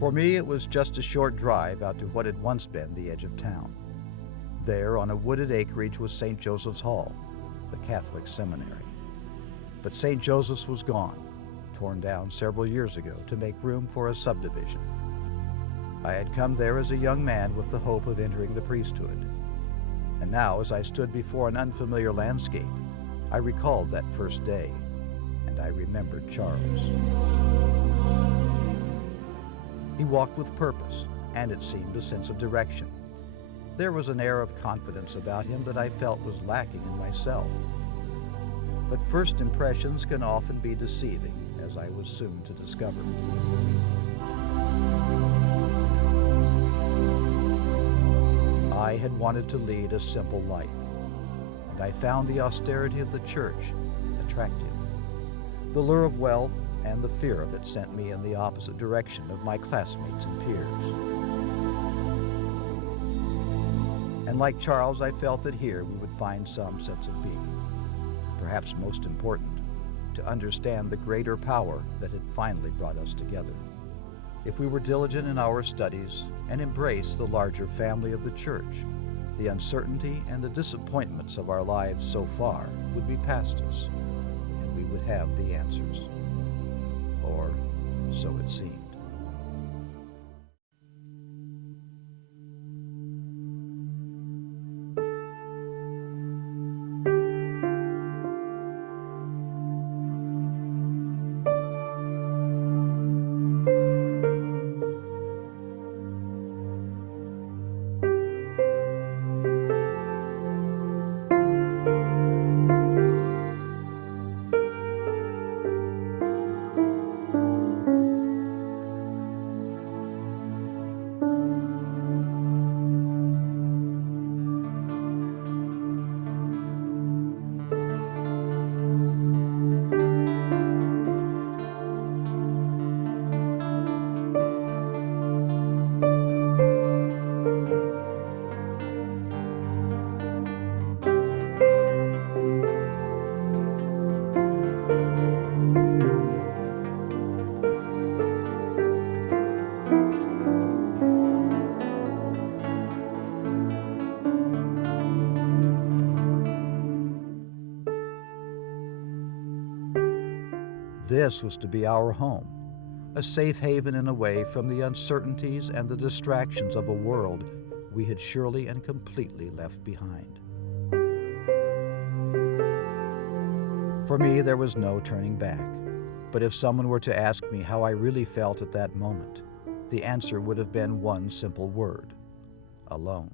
For me, it was just a short drive out to what had once been the edge of town. There, on a wooded acreage, was St. Joseph's Hall, the Catholic seminary. But St. Joseph's was gone, torn down several years ago to make room for a subdivision. I had come there as a young man with the hope of entering the priesthood. And now, as I stood before an unfamiliar landscape, I recalled that first day, and I remembered Charles. He walked with purpose, and it seemed a sense of direction. There was an air of confidence about him that I felt was lacking in myself. But first impressions can often be deceiving, as I was soon to discover. I had wanted to lead a simple life, and I found the austerity of the church attractive. The lure of wealth and the fear of it sent me in the opposite direction of my classmates and peers. And like Charles, I felt that here we would find some sense of being. Perhaps most important, to understand the greater power that had finally brought us together. If we were diligent in our studies and embraced the larger family of the church, the uncertainty and the disappointments of our lives so far would be past us, and we would have the answers. Or so it seemed. This was to be our home, a safe haven and away from the uncertainties and the distractions of a world we had surely and completely left behind. For me, there was no turning back. But if someone were to ask me how I really felt at that moment, the answer would have been one simple word: alone.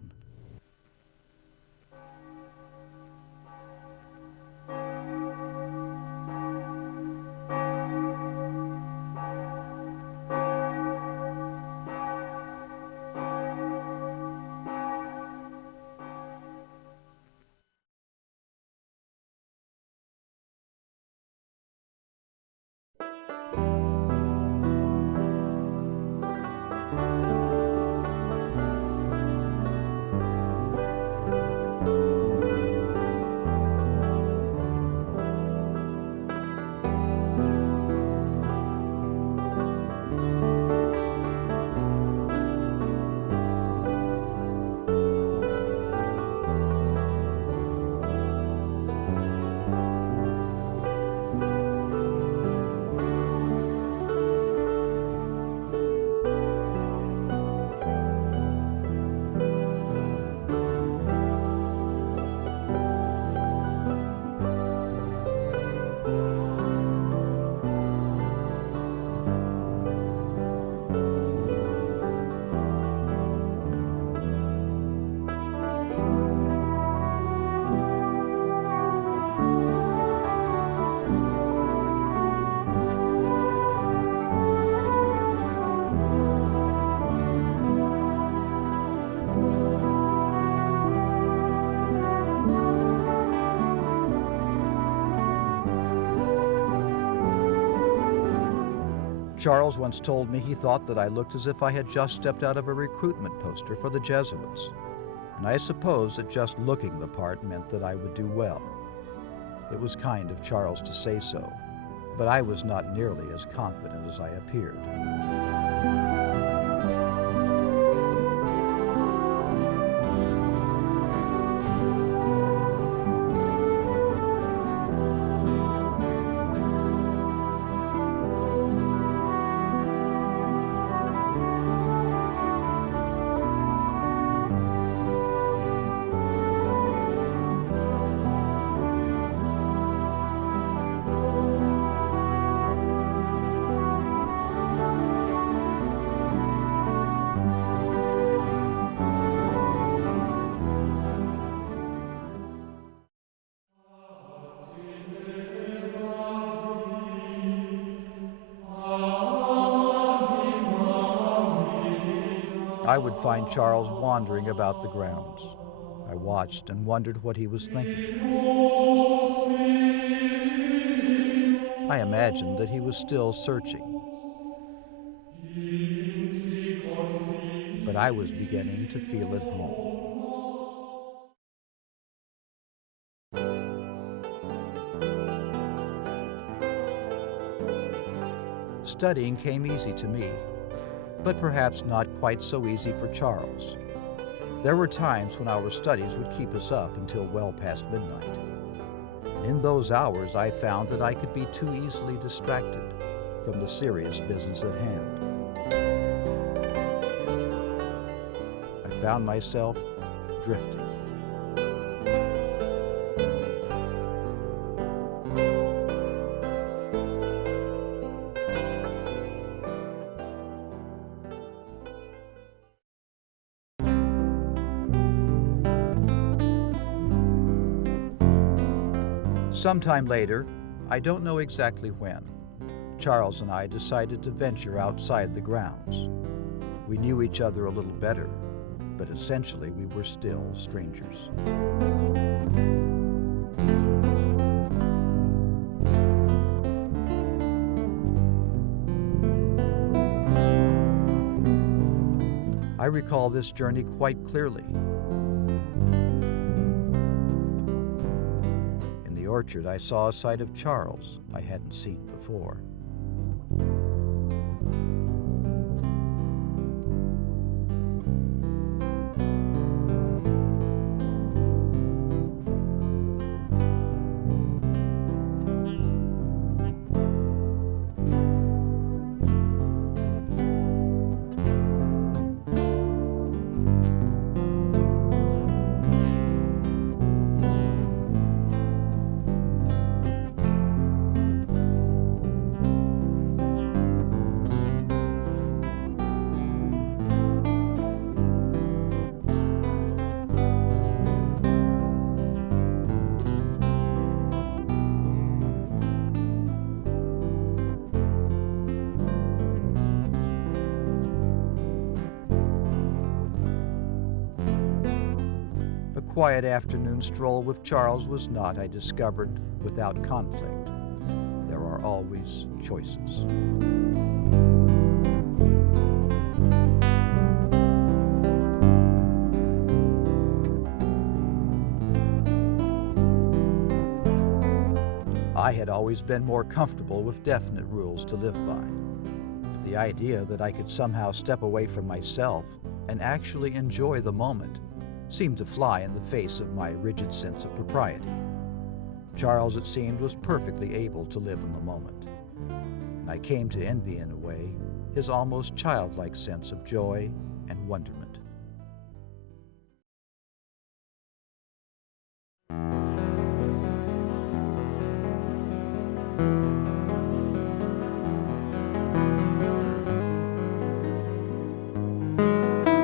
Charles once told me he thought that I looked as if I had just stepped out of a recruitment poster for the Jesuits, and I suppose that just looking the part meant that I would do well. It was kind of Charles to say so, but I was not nearly as confident as I appeared. I would find Charles wandering about the grounds. I watched and wondered what he was thinking. I imagined that he was still searching, but I was beginning to feel at home. Studying came easy to me, but perhaps not quite so easy for Charles. There were times when our studies would keep us up until well past midnight. And in those hours, I found that I could be too easily distracted from the serious business at hand. I found myself drifting. Sometime later, I don't know exactly when, Charles and I decided to venture outside the grounds. We knew each other a little better, but essentially we were still strangers. I recall this journey quite clearly. In the orchard, I saw a sight of Charles I hadn't seen before. A quiet afternoon stroll with Charles was not, I discovered, without conflict. There are always choices. I had always been more comfortable with definite rules to live by. But the idea that I could somehow step away from myself and actually enjoy the moment seemed to fly in the face of my rigid sense of propriety. Charles, it seemed, was perfectly able to live in the moment, and I came to envy, in a way, his almost childlike sense of joy and wonderment.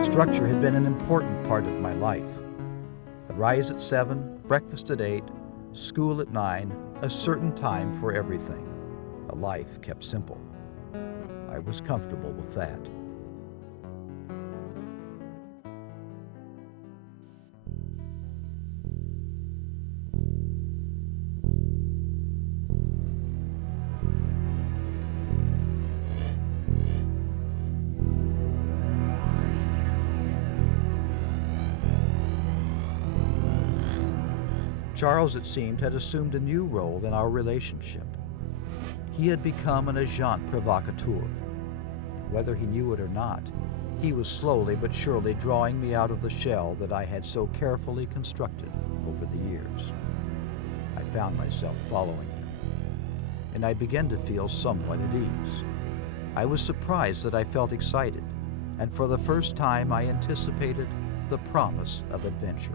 Structure had been an important part of my life. A rise at 7, breakfast at 8, school at 9, a certain time for everything. A life kept simple. I was comfortable with that. Charles, it seemed, had assumed a new role in our relationship. He had become an agent provocateur. Whether he knew it or not, he was slowly but surely drawing me out of the shell that I had so carefully constructed over the years. I found myself following him, and I began to feel somewhat at ease. I was surprised that I felt excited, and for the first time I anticipated the promise of adventure.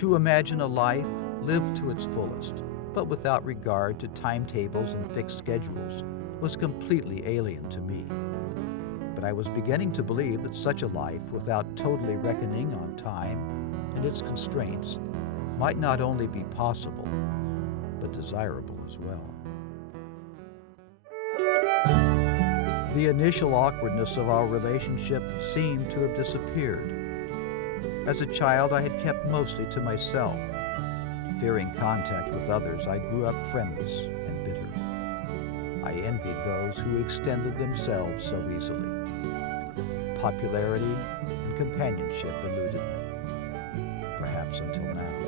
To imagine a life lived to its fullest, but without regard to timetables and fixed schedules, was completely alien to me. But I was beginning to believe that such a life, without totally reckoning on time and its constraints, might not only be possible, but desirable as well. The initial awkwardness of our relationship seemed to have disappeared. As a child, I had kept mostly to myself. Fearing contact with others, I grew up friendless and bitter. I envied those who extended themselves so easily. Popularity and companionship eluded me, perhaps until now.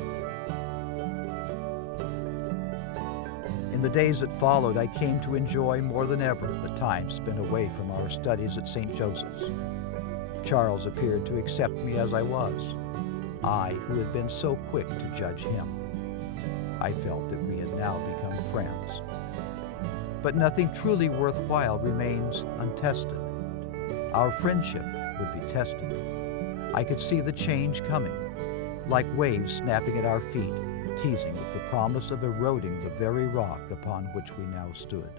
In the days that followed, I came to enjoy more than ever the time spent away from our studies at St. Joseph's. Charles appeared to accept me as I was, I who had been so quick to judge him. I felt that we had now become friends. But nothing truly worthwhile remains untested. Our friendship would be tested. I could see the change coming, like waves snapping at our feet, teasing with the promise of eroding the very rock upon which we now stood.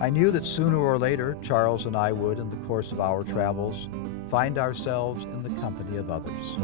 I knew that sooner or later, Charles and I would, in the course of our travels, find ourselves in the company of others.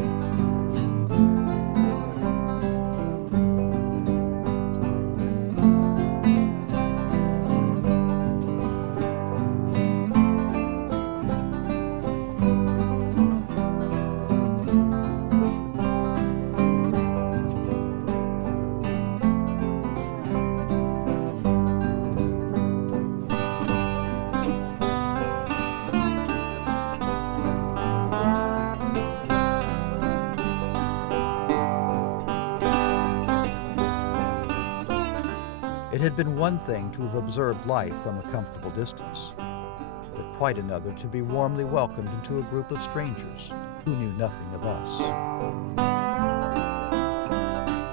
It had been one thing to have observed life from a comfortable distance, but quite another to be warmly welcomed into a group of strangers who knew nothing of us.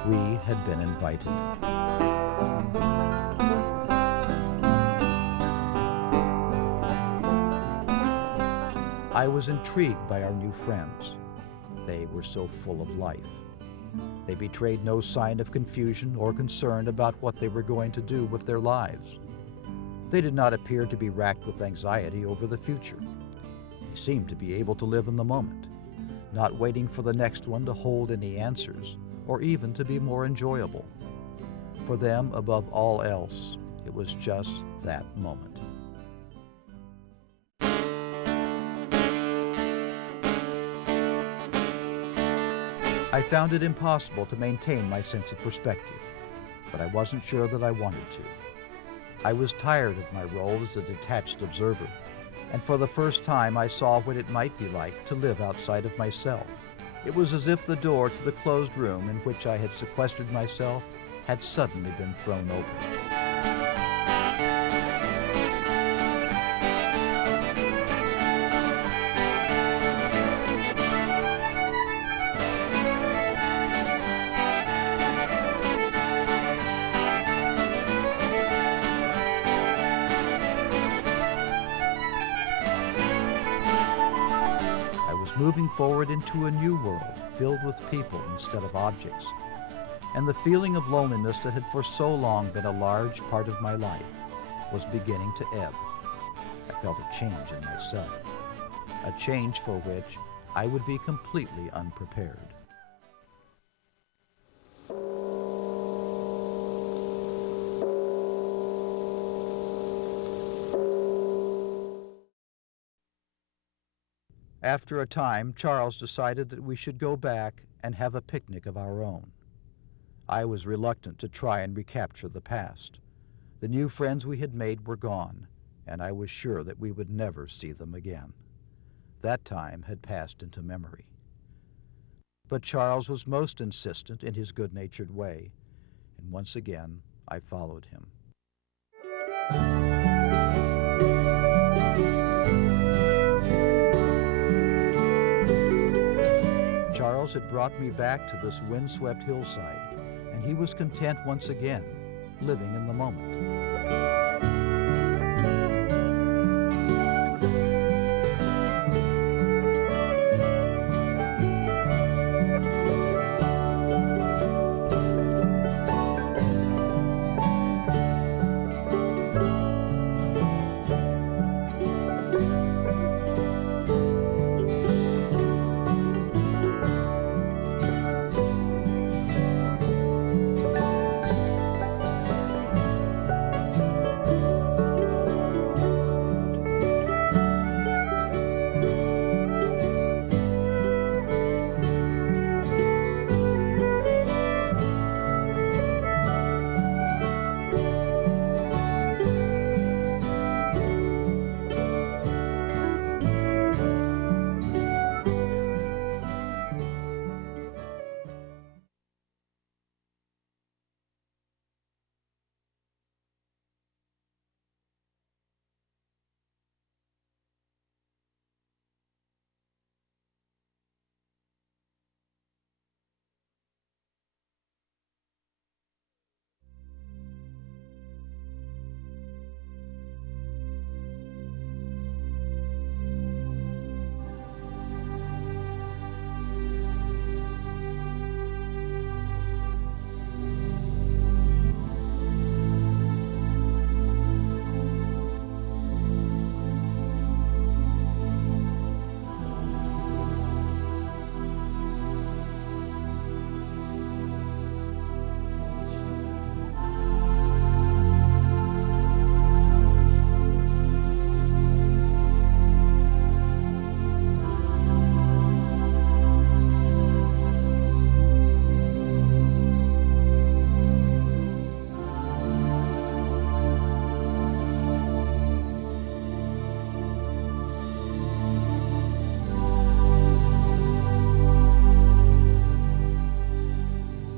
We had been invited. I was intrigued by our new friends. They were so full of life. They betrayed no sign of confusion or concern about what they were going to do with their lives. They did not appear to be racked with anxiety over the future. They seemed to be able to live in the moment, not waiting for the next one to hold any answers or even to be more enjoyable. For them, above all else, it was just that moment. I found it impossible to maintain my sense of perspective, but I wasn't sure that I wanted to. I was tired of my role as a detached observer, and for the first time I saw what it might be like to live outside of myself. It was as if the door to the closed room in which I had sequestered myself had suddenly been thrown open. Moving forward into a new world filled with people instead of objects, and the feeling of loneliness that had for so long been a large part of my life was beginning to ebb. I felt a change in myself, a change for which I would be completely unprepared. After a time, Charles decided that we should go back and have a picnic of our own. I was reluctant to try and recapture the past. The new friends we had made were gone, and I was sure that we would never see them again. That time had passed into memory. But Charles was most insistent in his good-natured way, and once again I followed him. Charles had brought me back to this windswept hillside, and he was content once again, living in the moment.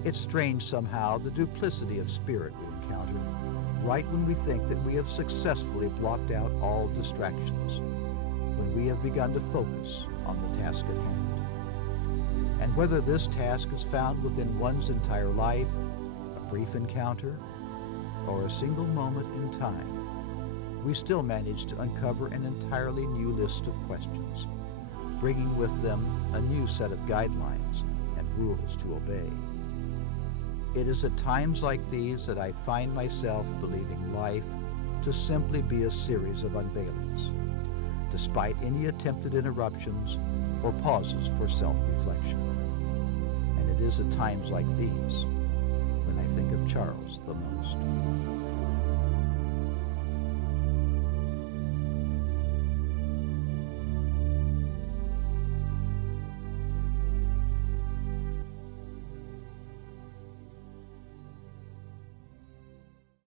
It's strange somehow, the duplicity of spirit we encounter, right when we think that we have successfully blocked out all distractions, when we have begun to focus on the task at hand. And whether this task is found within one's entire life, a brief encounter, or a single moment in time, we still manage to uncover an entirely new list of questions, bringing with them a new set of guidelines and rules to obey. It is at times like these that I find myself believing life to simply be a series of unveilings, despite any attempted interruptions or pauses for self-reflection. And it is at times like these when I think of Charles the most.